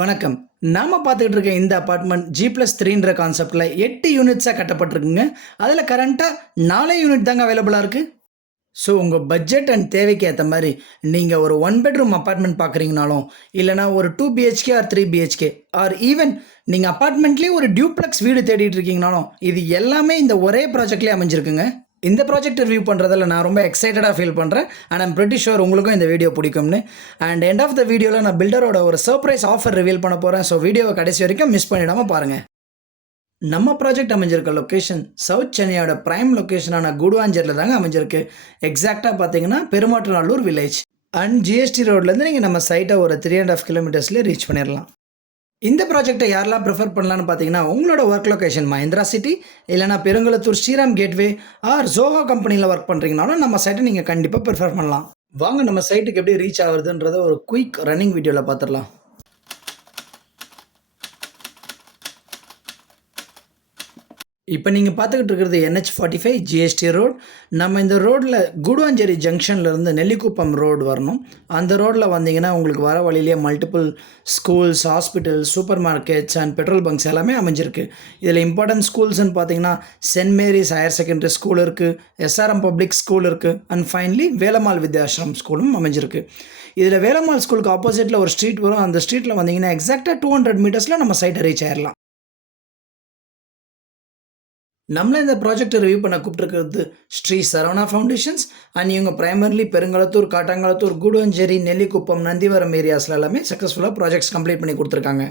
வணக்கம். நாம பார்த்துக்கிட்டு இருக்க இந்த அபார்ட்மெண்ட் G+3ன்ற கான்செப்ட்ல 8 யூனிட்ஸா கட்டப்பட்டிருக்குங்க. அதுல கரண்ட்டா 4 யூனிட் தாங்க அவைலபிளா இருக்கு. ஸோ உங்க பட்ஜெட் அண்ட் தேவைக்கு ஏத்த மாரி நீங்க ஒரு 1 பெட்ரூம் அபார்ட்மெண்ட் பார்க்குறீங்கனாலும், இல்லன்னா ஒரு 2 BHK or 3 BHK or even நீங்க அபார்ட்மெண்ட்லயே ஒரு டியூப்ளெக்ஸ் வீடு தேடிட்டு இருக்கீங்கனாலும், இது எல்லாமே இந்த ஒரே ப்ராஜெக்ட்லயே அமைஞ்சிருக்குங்க. இந்த ப்ராஜெக்ட் ரிவ்யூ பண்ணுறதுல நான் ரொம்ப எக்ஸைட்டடாக ஃபீல் பண்ணுறேன். அண்ட் ஐம் பிரிட்டி ஷூர் உங்களுக்கும் இந்த வீடியோ பிடிக்கும்னு. அண்ட் எண்ட் ஆஃப் த வீடியோவில் நான் பில்டரோட ஒரு சர்ப்ரைஸ் ஆஃபர் ரிவீல் பண்ண போகிறேன். ஸோ வீடியோவை கடைசி வரைக்கும் மிஸ் பண்ணிடாமல் பாருங்கள். நம்ம ப்ராஜெக்ட் அமைஞ்சிருக்க லொக்கேஷன் சவுத் சென்னையோட பிரைம் லொக்கேஷனான கூடுவாஞ்சேரியில் தாங்க அமைஞ்சிருக்கு. எக்ஸாக்டாக பார்த்தீங்கன்னா பெருமாற்றநல்லூர் வில்லேஜ். அண்ட் ஜிஎஸ்டி ரோட்லேருந்து நீங்கள் நம்ம சைட்டை ஒரு 3.5 கிலோமீட்டர்ஸ்லேயே ரீச் பண்ணிடலாம். இந்த ப்ராஜெக்ட்டை யாரெல்லாம் ப்ரிஃபர் பண்ணலான்னு பார்த்தீங்கன்னா, உங்களோட ஒர்க் லொகேஷன் மஹிந்திரா சிட்டி, இல்லைனா பெருங்குளத்தூர் ஸ்ரீராம் கேட்வே ஆர் ஜோஹோ கம்பெனியில் ஒர்க் பண்ணுறீங்கனாலும் நம்ம சைட்டை நீங்கள் கண்டிப்பாக ப்ரிஃபர் பண்ணலாம். வாங்க நம்ம சைட்டுக்கு எப்படி ரீச் ஆகுதுன்றத ஒரு குயிக் ரன்னிங் வீடியோவில் பார்த்துடலாம். இப்போ நீங்கள் பார்த்துக்கிட்டு இருக்கிறது NH45 ஜிஎஸ்டி ரோட். நம்ம இந்த ரோட்டில் கூடுவாஞ்சேரி ஜங்ஷன்லேருந்து நெல்லிக்குப்பம் ரோடு வரணும். அந்த ரோட்டில் வந்தீங்கன்னா உங்களுக்கு வர வழியிலேயே multiple schools, hospitals, supermarkets and petrol bunks எல்லாமே அமைஞ்சிருக்கு. இதில் இம்பார்ட்டன்ட் ஸ்கூல்ஸ்ன்னு பார்த்தீங்கன்னா Saint Mary's higher secondary school இருக்குது, SRM பப்ளிக் ஸ்கூல் இருக்குது, அண்ட் ஃபைனலி வேலம்மாள் வித்யாசிரம் ஸ்கூலும் அமைஞ்சிருக்கு. இதில் வேலம்மாள் ஸ்கூலுக்கு ஆப்போசிட்டில் ஒரு ஸ்ட்ரீட் வரும். அந்த ஸ்ட்ரீட்டில் வந்தீங்கன்னா எக்ஸாக்டாக 200 மீட்டர்ஸில் நம்ம சைட்டை ரீச் ஆயிடலாம். நம்மள இந்த ப்ராஜெக்ட்டை ரிவ்யூ பண்ண கூப்பிட்டுருக்கிறது ஸ்ரீ சரவணா ஃபவுண்டேஷன்ஸ். அண்ட் இவங்க பிரைமர்லி பெருங்களத்தூர், காட்டாங்குளத்தூர், கூடுவாஞ்சேரி, நெல்லிக்குப்பம், நந்திவரம் ஏரியாஸில் எல்லாமே சக்ஸஸ்ஃபுல்லாக ப்ராஜெக்ட்ஸ் கம்ப்ளீட் பண்ணி கொடுத்துருக்காங்க.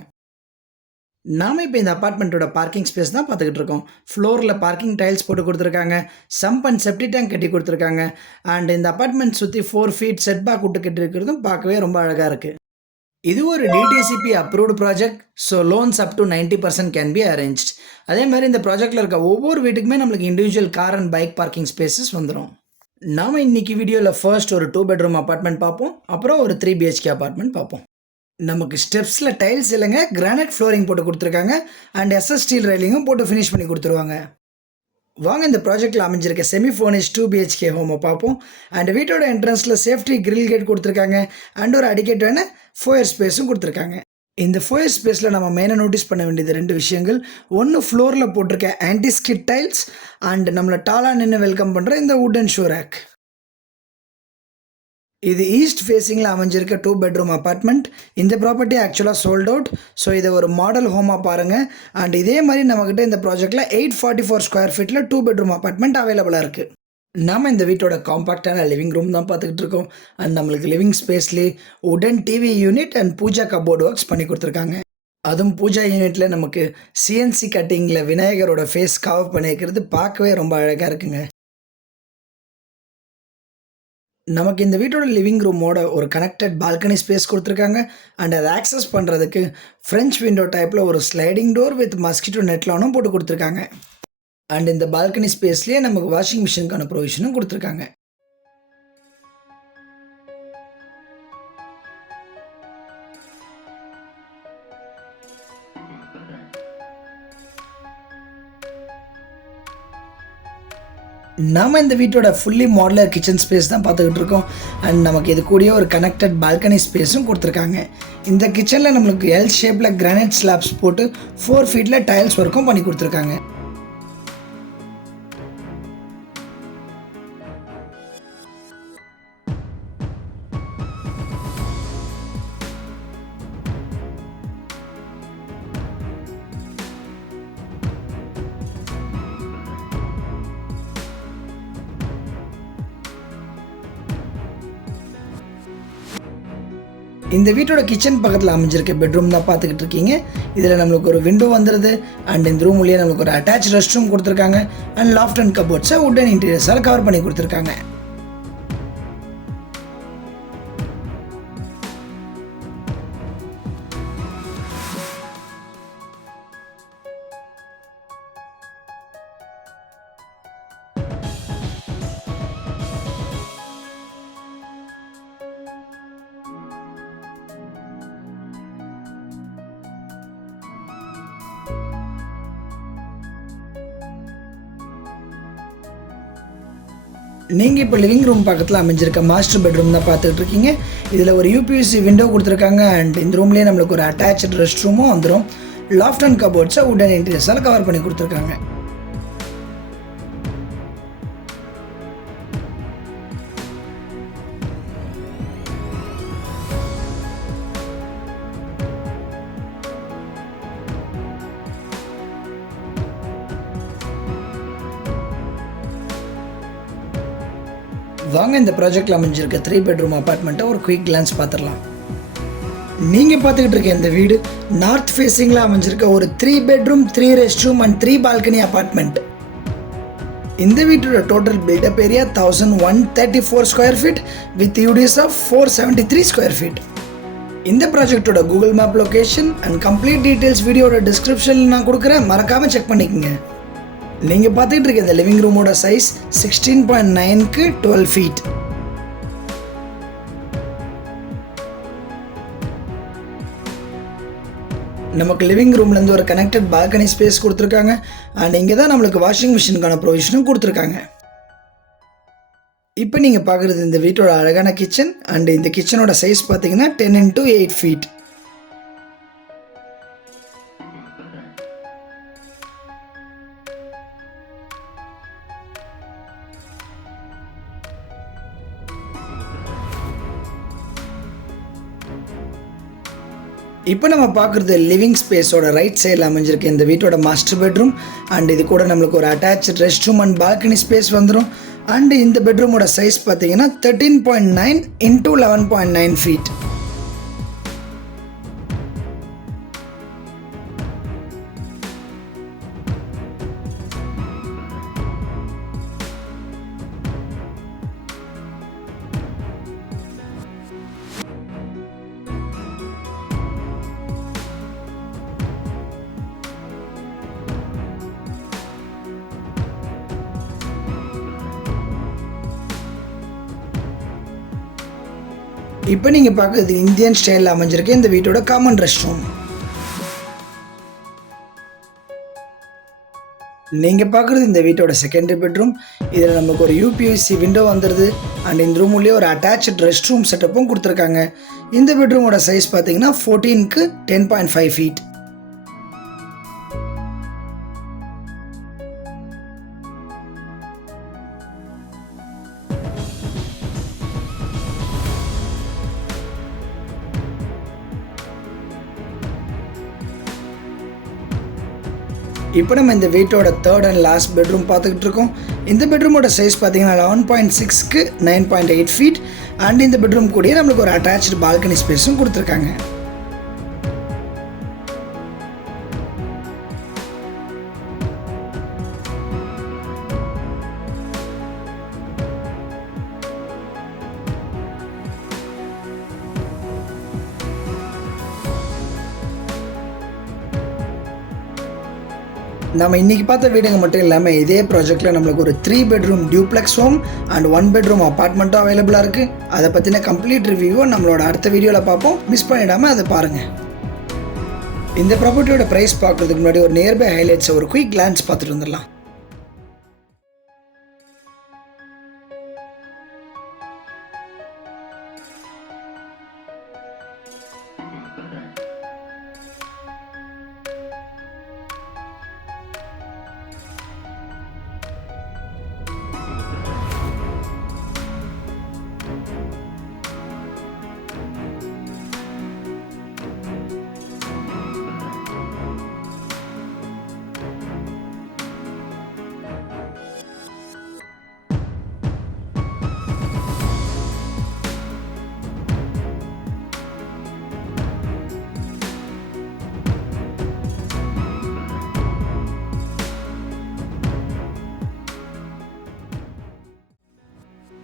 நாம இப்போ இந்த அப்பார்ட்மெண்ட்டோட பார்க்கிங் ஸ்பேஸ் தான் பார்த்துக்கிட்டு இருக்கோம். ஃப்ளோரில் பார்க்கிங் டைல்ஸ் போட்டு கொடுத்துருக்காங்க, சம்ப் அண்ட் செப்டி டேங்க் கட்டி கொடுத்துருக்காங்க. அண்ட் இந்த அப்பார்ட்மெண்ட் சுற்றி 4 ஃபீட் செட் பேக் விட்டு கட்டி இருக்கிறதும் பார்க்கவே ரொம்ப அழகாக இருக்குது. இது ஒரு DTCP approved project. So loans up to 90% can be arranged. அதே மாதிரி இந்த ப்ராஜெக்டில் இருக்க ஒவ்வொரு வீட்டுக்குமே நம்மளுக்கு individual car and bike parking spaces வந்துடும். நாம் இன்னைக்கு வீடியோவில் ஃபர்ஸ்ட் ஒரு 2 பெட்ரூம் அப்பார்ட்மெண்ட் பார்ப்போம், அப்புறம் ஒரு 3 பிஹெச்கே அப்பார்ட்மெண்ட் பார்ப்போம். நமக்கு ஸ்டெப்ஸில் டைல்ஸ் இல்லைங்க, கிரானைட் ஃப்ளோரிங் போட்டு கொடுத்துருக்காங்க. அண்ட் SS ஸ்டீல் ரெயிலிங்கும் போட்டு ஃபினிஷ் பண்ணி கொடுத்துருவாங்க. வாங்க இந்த ப்ராஜெக்ட்டில் அமைஞ்சிருக்க செமி ஃபர்னிஷ்ட் 2 பிஹெச்கே ஹோமை பார்ப்போம். அண்ட் வீட்டோட என்ட்ரன்ஸில் சேஃப்டி கிரில் கேட் கொடுத்துருக்காங்க. அண்ட் ஒரு அடிக்கேட்டான ஃபோயர் ஸ்பேஸும் கொடுத்துருக்காங்க. இந்த ஃபோயர் ஸ்பேஸில் நம்ம மெயினாக நோட்டீஸ் பண்ண வேண்டியது 2 விஷயங்கள். ஒன்று, ஃப்ளோரில் போட்டிருக்க ஆன்டி ஸ்கிட் டைல்ஸ். அண்ட் நம்மளை டாலாக நின்று வெல்கம் பண்ணுற இந்த வுடன் ஷோ ரேக். இது ஈஸ்ட் ஃபேஸிங்கில் அமைஞ்சிருக்க 2 பெட்ரூம் அப்பார்ட்மெண்ட். இந்த ப்ராப்பர்ட்டி ஆக்சுவலாக சோல்ட் அவுட். ஸோ இதை ஒரு மாடல் ஹோமாக பாருங்கள். அண்ட் இதே மாதிரி நம்மக்கிட்ட இந்த ப்ராஜெக்டில் 844 ஸ்கொயர் ஃபீட்டில் 2 பெட்ரூம் அப்பார்ட்மெண்ட் அவைலபிளாக இருக்குது. நாம் இந்த வீட்டோட காம்பாக்டான லிவிங் ரூம் தான் பார்த்துக்கிட்டு இருக்கோம். அண்ட் நம்மளுக்கு லிவிங் ஸ்பேஸ்லேயே உடன் TV unit and pooja cupboard works பண்ணி கொடுத்துருக்காங்க. அதுவும் பூஜா யூனிட்டில் நமக்கு CNC கட்டிங்கில் விநாயகரோட ஃபேஸ் கவர் பண்ணியிருக்கிறது பார்க்கவே ரொம்ப அழகாக இருக்குங்க. நமக்கு இந்த வீட்டோட லிவிங் ரூமோட ஒரு கனெக்டட் பால்கனி ஸ்பேஸ் கொடுத்துருக்காங்க. அண்ட் அதை ஆக்சஸ் பண்ணுறதுக்கு ஃப்ரெஞ்ச் விண்டோ டைப்பில் ஒரு ஸ்லைடிங் டோர் வித் மஸ்கிட்டோ நெட்லானும் போட்டு கொடுத்துருக்காங்க. அண்ட் இந்த பால்கனி ஸ்பேஸ்லேயே நமக்கு வாஷிங் மிஷினுக்கான ப்ரொவிஷனும் கொடுத்துருக்காங்க. நாம் இந்த வீட்டோட ஃபுல்லி மாடுலர் கிச்சன் ஸ்பேஸ் தான் பார்த்துக்கிட்டு இருக்கோம். அண்ட் நமக்கு இது கூடிய ஒரு கனெக்டட் பால்கனி ஸ்பேஸும் கொடுத்துருக்காங்க. இந்த கிச்சனில் நம்மளுக்கு L ஷேப்பில் கிரானைட் ஸ்லாப்ஸ் போட்டு 4 ஃபீட்டில் டைல்ஸ் ஒர்க்கும் பண்ணி கொடுத்துருக்காங்க. இந்த வீட்டோட கிச்சன் பக்கத்தில் அமைஞ்சிருக்க பெட்ரூம் தான் பார்த்துக்கிட்டு இருக்கீங்க. இதில் நம்மளுக்கு ஒரு விண்டோ வந்துடுது. அண்ட் இந்த ரூம் வழியாக நம்மளுக்கு ஒரு அட்டாச் ரெஸ்ட் ரூம் கொடுத்துருக்காங்க. அண்ட் லாஃப்ட் அண்ட் கபோர்ட்ஸை வுடன் இன்டீரியர்ஸால் கவர் பண்ணி கொடுத்துருக்காங்க. நீங்கள் இப்போ லிவிங் ரூம் பக்கத்தில் அமைஞ்சிருக்க மாஸ்டர் பெட்ரூம் தான் பார்த்துட்டு இருக்கீங்க. இதில் ஒரு யூபிஎஸ்சி விண்டோ கொடுத்துருக்காங்க. அண்ட் இந்த ரூம்லேயே நம்மளுக்கு ஒரு அட்டாச்சு ரெஸ்ட் ரூமும் வந்துடும். லாஃப்ட் அண்ட் கபோர்ட்ஸை வுடன் இன்டீரியர்ஸால் கவர் பண்ணி கொடுத்துருக்காங்க. வாங்க இந்த ப்ராஜெக்டில் அமைஞ்சிருக்க 3 பெட்ரூம் அப்பார்ட்மெண்ட்டை ஒரு குயிக் கிளான்ஸ் பார்த்துடலாம். நீங்கள் பார்த்துக்கிட்டு இருக்க இந்த வீடு நார்த் ஃபேஸிங்கில் அமைஞ்சிருக்க ஒரு 3 bedroom 3 rest room and 3 balcony apartment. இந்த வீட்டோட total built up area 1134 square feet with UDS of 473 square feet. இந்த ப்ராஜெக்டோட Google map location and complete details வீடியோட டிஸ்கிரிப்ஷனில் நான் கொடுக்குறேன், மறக்காமல் செக் பண்ணிக்கோங்க. நீங்கள் பார்த்துக்கிட்டு இருக்க இந்த லிவிங் ரூமோட சைஸ் 16.9க்கு 12 ஃபீட். நமக்கு லிவிங் ரூம்லேருந்து ஒரு கனெக்டட் பால்கனி ஸ்பேஸ் கொடுத்துருக்காங்க. அண்ட் இங்கே தான் நம்மளுக்கு வாஷிங் மிஷினுக்கான ப்ரொவிஷனும் கொடுத்துருக்காங்க. இப்போ நீங்கள் பார்க்குறது இந்த வீட்டோட அழகான கிச்சன். அண்ட் இந்த கிச்சனோட சைஸ் பார்த்தீங்கன்னா 10x8 ஃபீட். இப்போ நம்ம பார்க்குறது லிவிங் ஸ்பேஸோட ரைட் சைடில் அமைஞ்சிருக்க இந்த வீட்டோட மாஸ்டர் பெட்ரூம். அண்ட் இது கூட நம்மளுக்கு ஒரு attached rest room and balcony space வந்துடும். அண்ட் இந்த பெட்ரூமோட சைஸ் பார்த்தீங்கன்னா 13.9 x 11.9 ஃபீட். இப்போ நீங்கள் பார்க்குறது இந்தியன் ஸ்டைலில் அமைஞ்சிருக்க இந்த வீட்டோட காமன் ரெஸ்ட் ரூம். நீங்கள் பார்க்குறது இந்த வீட்டோட செகண்டரி பெட்ரூம். இதில் நமக்கு ஒரு யூபிஎஸ்சி விண்டோ வந்துடுது. அண்ட் இந்த ரூம்லேயே ஒரு அட்டாச்சு ரெஸ்ட் ரூம் செட்டப்பும் கொடுத்துருக்காங்க. இந்த பெட்ரூமோட சைஸ் பார்த்தீங்கன்னா 14க்கு 10.5 ஃபீட். இப்போ நம்ம இந்த வீட்டோட தேர்ட் அண்ட் லாஸ்ட் பெட்ரூம் பார்த்துக்கிட்டு இருக்கோம். இந்த பெட்ரூமோட சைஸ் பார்த்தீங்கன்னா 11.6க்கு 9.8 ஃபீட். அண்ட் இந்த பெட்ரூம் கூடயே நம்மளுக்கு ஒரு அட்டாச்சு பால்கனி ஸ்பேஸும் கொடுத்துருக்காங்க. நம்ம இன்றைக்கி பார்த்த வீடுங்க மட்டும் இல்லாமல் இதே ப்ராஜெக்டில் நம்மளுக்கு ஒரு 3 bedroom duplex home and 1 bedroom அப்பார்ட்மெண்ட்டும் அவைலபிளாக இருக்குது. அதை பற்றின கம்ப்ளீட் ரிவ்யூவை நம்மளோட அடுத்த வீடியோவில் பார்ப்போம். மிஸ் பண்ணிடாமல் அதை பாருங்கள். இந்த ப்ராப்பர்ட்டியோட ப்ரைஸ் பார்க்குறதுக்கு முன்னாடி ஒரு நியர்பை ஹைலைட்ஸை ஒரு குயிக் கிளான்ஸ் பார்த்துட்டு வந்துடலாம்.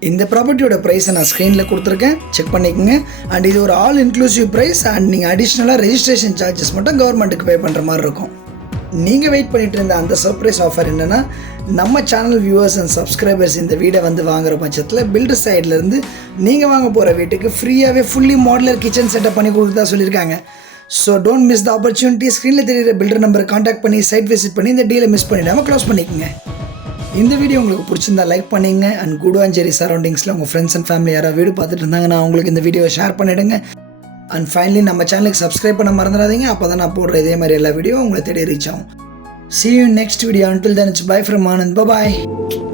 இந்த ப்ராப்பர்ட்டியோட ப்ரைஸை நான் ஸ்க்ரீனில் கொடுத்துருக்கேன், செக் பண்ணிக்கோங்க. அண்ட் இது ஒரு ஆல் இன்க்ளூசிவ் ப்ரைஸ். அண்ட் நீங்கள் அடிஷ்னலாக ரெஜிஸ்ட்ரேஷன் சார்ஜஸ் மட்டும் கவர்மெண்ட்டுக்கு பே பண்ணுற மாதிரி இருக்கும். நீங்கள் வெயிட் பண்ணிட்டு இருந்த அந்த சர்ப்ரைஸ் ஆஃபர் என்னென்னா, நம்ம சேனல் வியூவர்ஸ் அண்ட் சப்ஸ்கிரைபர்ஸ் இந்த வீடை வந்து வாங்குகிற பட்சத்தில் பில்டர் சைட்லேருந்து நீங்கள் வாங்க போகிற வீட்டுக்கு ஃப்ரீயாகவே ஃபுல்லி மாடுலர் கிச்சன் செட்டப் பண்ணி கொடுத்தா சொல்லியிருக்காங்க. So don't miss the opportunity. ஸ்க்ரீனில் தெரியுற பில்டர் நம்பரை காண்டாக்ட் பண்ணி சைட் விசிட் பண்ணி இந்த டீலை மிஸ் பண்ணிடாமல் க்ளோஸ் பண்ணிக்கோங்க. இந்த வீடியோ உங்களுக்கு பிடிச்சிருந்தா லைக் பண்ணிங்க அண்ட் கூடுவாஞ்சேரி சரௌண்டிங்ஸில் உங்கள் ஃப்ரெண்ட்ஸ் அண்ட் ஃபேமிலி யாராவது வீடு பார்த்துட்டு இருந்தாங்கன்னா அவங்களுக்கு இந்த வீடியோ ஷேர் பண்ணிவிடுங்க. அண்ட் ஃபைனலி நம்ம சேனலுக்கு சப்ஸ்கிரைப் பண்ண மறந்துடாதீங்க. அப்போ தான் நான் போடுற இதே மாதிரி எல்லா வீடியோ உங்களை தேடி ரீச் ஆகும். See you in next video. Until then, it's bye from Anand. Bye-bye.